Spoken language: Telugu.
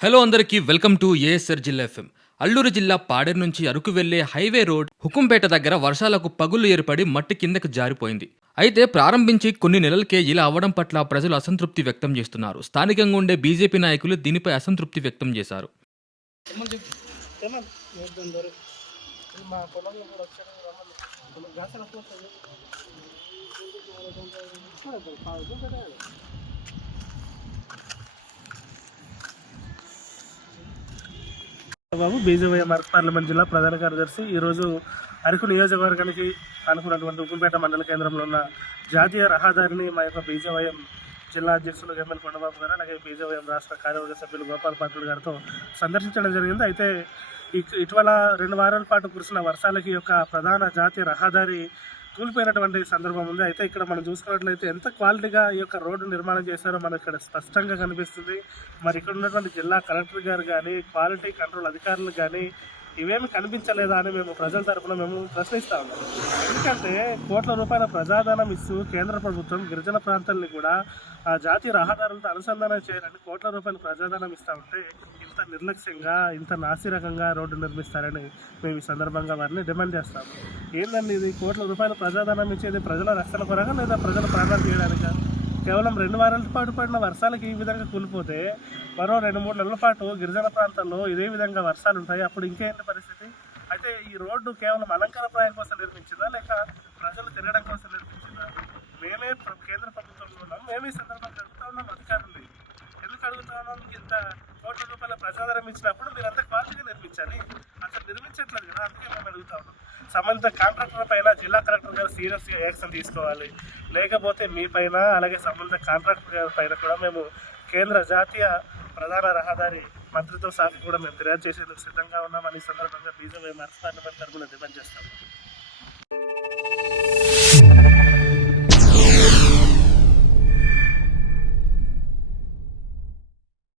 హలో అందరికీ వెల్కమ్ టు ఏఎస్ఆర్ జిల్లా ఎఫ్ఎం. అల్లూరు జిల్లా పాడేరు నుంచి అరకు వెళ్ళే హైవే రోడ్ హుకుంపేట దగ్గర వర్షాలకు పగులు ఏర్పడి మట్టి కిందకు జారిపోయింది. అయితే ప్రారంభించి కొన్ని నెలలకే ఇలా అవ్వడం పట్ల ప్రజలు అసంతృప్తి వ్యక్తం చేస్తున్నారు. స్థానికంగా ఉండే బీజేపీ నాయకులు దీనిపై అసంతృప్తి వ్యక్తం చేశారు. బాబు బీజేపీ పార్లమెంట్ జిల్లా ప్రధాన కార్యదర్శి. ఈరోజు అరకు నియోజకవర్గానికి అనుకున్నటువంటి ఉప్పుపేట మండల కేంద్రంలో ఉన్న జాతీయ రహదారిని మా యొక్క బీజేవైఎం జిల్లా అధ్యక్షులు ఎమ్మెల్యే కొండబాబు గారు అలాగే బీజేవైఎం రాష్ట్ర కార్యవర్గ సభ్యులు గోపాల్ పాత్రుడు గారితో సందర్శించడం జరిగింది. అయితే ఇటీవల రెండు వారాల పాటు కురిసిన వర్షాలకి యొక్క ప్రధాన జాతీయ రహదారి కూలిపోయినటువంటి సందర్భం ఉంది. అయితే ఇక్కడ మనం చూసుకున్నట్లయితే ఎంత క్వాలిటీగా ఈ యొక్క రోడ్డు నిర్మాణం చేశారో మనకు ఇక్కడ స్పష్టంగా కనిపిస్తుంది. మరి ఇక్కడ ఉన్నటువంటి జిల్లా కలెక్టర్ గారు కానీ క్వాలిటీ కంట్రోల్ అధికారులు కానీ ఇవేమి కనిపించలేదా అని మేము ప్రజల తరఫున మేము ప్రశ్నిస్తా ఉన్నాం. ఎందుకంటే కోట్ల రూపాయల ప్రజాధనం ఇస్తూ కేంద్ర ప్రభుత్వం గిరిజన ప్రాంతాలని కూడా ఆ జాతీయ రహదారులతో అనుసంధానం చేయాలని కోట్ల రూపాయల ప్రజాధనం ఇస్తా ఉంటే ఇంత నిర్లక్ష్యంగా ఇంత నాసిరకంగా రోడ్డు నిర్మిస్తారని మేము ఈ సందర్భంగా వారిని డిమాండ్ చేస్తాము. ఏందండి ఇది కోట్ల రూపాయల ప్రజాధనం ఇచ్చేది ప్రజల రక్షణ కొరగా లేదా ప్రజల ప్రాణాలు చేయడానికా కేవలం రెండు వారాల పాటు పడిన వర్షాలకి ఈ విధంగా కూలిపోతే మరో రెండు మూడు నెలల పాటు గిరిజన ప్రాంతాల్లో ఇదే విధంగా వర్షాలు ఉంటాయి. అప్పుడు ఇంకేంటి పరిస్థితి? అయితే ఈ రోడ్డు కేవలం అలంకారప్రాయం కోసం నిర్మించిందా లేక ప్రజలు తిరగడం కోసం నిర్మించిందా? మేమే కేంద్ర ప్రభుత్వంలో ఉన్నాం. మేమే ఈ సందర్భంగా అడుగుతా ఉన్నాం. అధికారులు ఎందుకు అడుగుతా ఉన్నాం? ఇంత ప్రజాదరం ఇచ్చినప్పుడు మీరు అంత క్వాలిటీగా నిర్మించాలి అసలు నిర్మించట్లేదు కదా అందుకే మేము అడుగుతా ఉన్నాం. సంబంధిత కాంట్రాక్టర్ పైన జిల్లా కలెక్టర్ గారు సీరియస్ యాక్షన్ తీసుకోవాలి. లేకపోతే మీ పైన అలాగే సంబంధిత కాంట్రాక్టర్ గారి పైన కూడా మేము కేంద్ర జాతీయ ప్రధాన రహదారి మంత్రిత్వ శాఖ కూడా మేము ఫిర్యాదు చేసేందుకు సిద్ధంగా ఉన్నామని సందర్భంగా బీజేపీ పార్లమెంట్ తరఫున డిమాండ్ చేస్తాము.